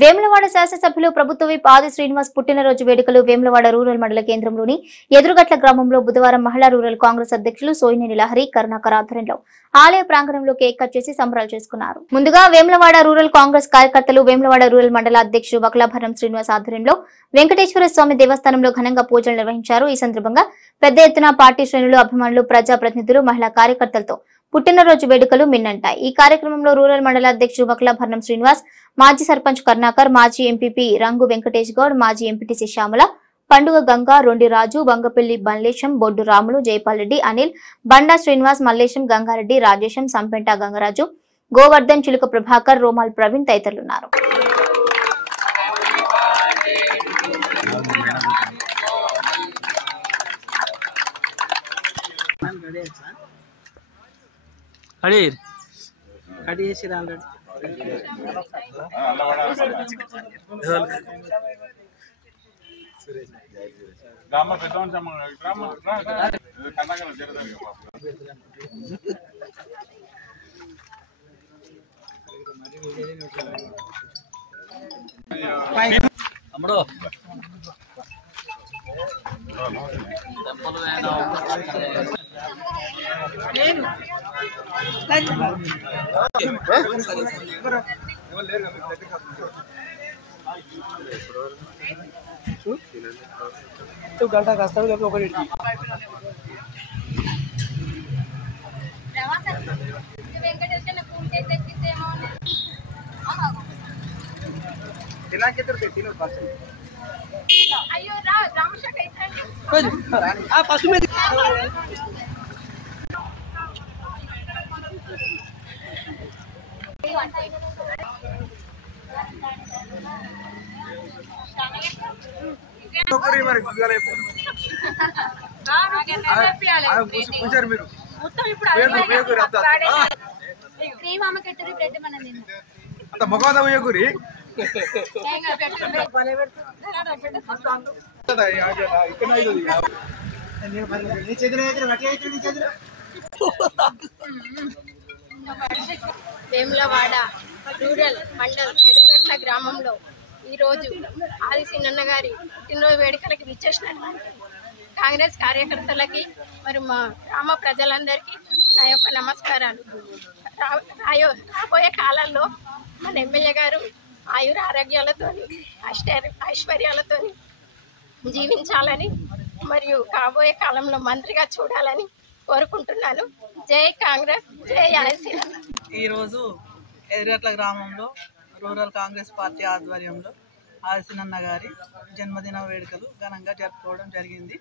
వేములవాడ శాసనసభ్యులు ప్రభుత్వ విప్ ఆది శ్రీనివాస్ పుట్టినరోజు వేడుకలు వేములవాడ రూరల్ మండల కేంద్రంలోని ఎదురుగట్ల గ్రామంలో బుధవారం మహిళా రూరల్ కాంగ్రెస్ అధ్యక్షులు సోయినేని లహరి కరుణాకర్ ఆధ్వర్యంలో ఆలయ ప్రాంగణంలో కేక్ కట్ చేసి సంబరాలు చేసుకున్నారు. ముందుగా వేములవాడ రూరల్ కాంగ్రెస్ కార్యకర్తలు వేములవాడ రూరల్ మండల అధ్యక్షుడు వకలాభరణం శ్రీనివాస్ ఆధ్వర్యంలో వెంకటేశ్వర స్వామి దేవస్థానంలో ఘనంగా పూజలు నిర్వహించారు. ఈ సందర్భంగా పెద్ద ఎత్తున పార్టీ శ్రేణులు, అభిమానులు, ప్రజాప్రతినిధులు, మహిళా కార్యకర్తలతో పుట్టినరోజు వేడుకలు మిన్నంటాయి. ఈ కార్యక్రమంలో రూరల్ మండల అధ్యక్షుడు వకలాభరణం శ్రీనివాస్, మాజీ సర్పంచ్ కరుణాకర్, మాజీ ఎంపీపీ రంగు వెంకటేష్ గౌడ్, మాజీ ఎంపీటీసీ శ్యామల, పండుగ గంగా, రొండి రాజు, వంగపల్లి బన్లేశం, బొడ్డు రాములు, జైపాల్ రెడ్డి, అనిల్, బండా శ్రీనివాస్, మల్లేశం, గంగారెడ్డి, రాజేశం, సంపెంట గంగరాజు, గోవర్ధన్, చిలుక ప్రభాకర్, రోమాల్ ప్రవీణ్ తదితరులున్నారు. గంట కస్తాడు ఒకటి అంత మొగదా గురి వేములవాడ రూరల్ మండల్ ఎదురుగట్ల గ్రామంలో ఈరోజు ఆది సిన్నన్న గారి పుట్టినరోజు వేడుకలకి విచ్చేసినటువంటి కాంగ్రెస్ కార్యకర్తలకి మరి మా గ్రామ ప్రజలందరికీ నా యొక్క నమస్కారాలు. రాబోయే కాలంలో మన ఎమ్మెల్యే గారు ఆయుర ఆరోగ్యాలతో ఐశ్వర్యాలతో జీవించాలని మరియు కాబోయే కాలంలో మంత్రిగా చూడాలని కోరుకుంటున్నాను. జై కాంగ్రెస్, జై ఆది సిన్నన్న. ఈరోజు ఎదురుగట్ల గ్రామంలో రూరల్ కాంగ్రెస్ పార్టీ ఆధ్వర్యంలో ఆది సిన్నన్న గారి జన్మదిన వేడుకలు ఘనంగా జరుపుకోవడం జరిగింది.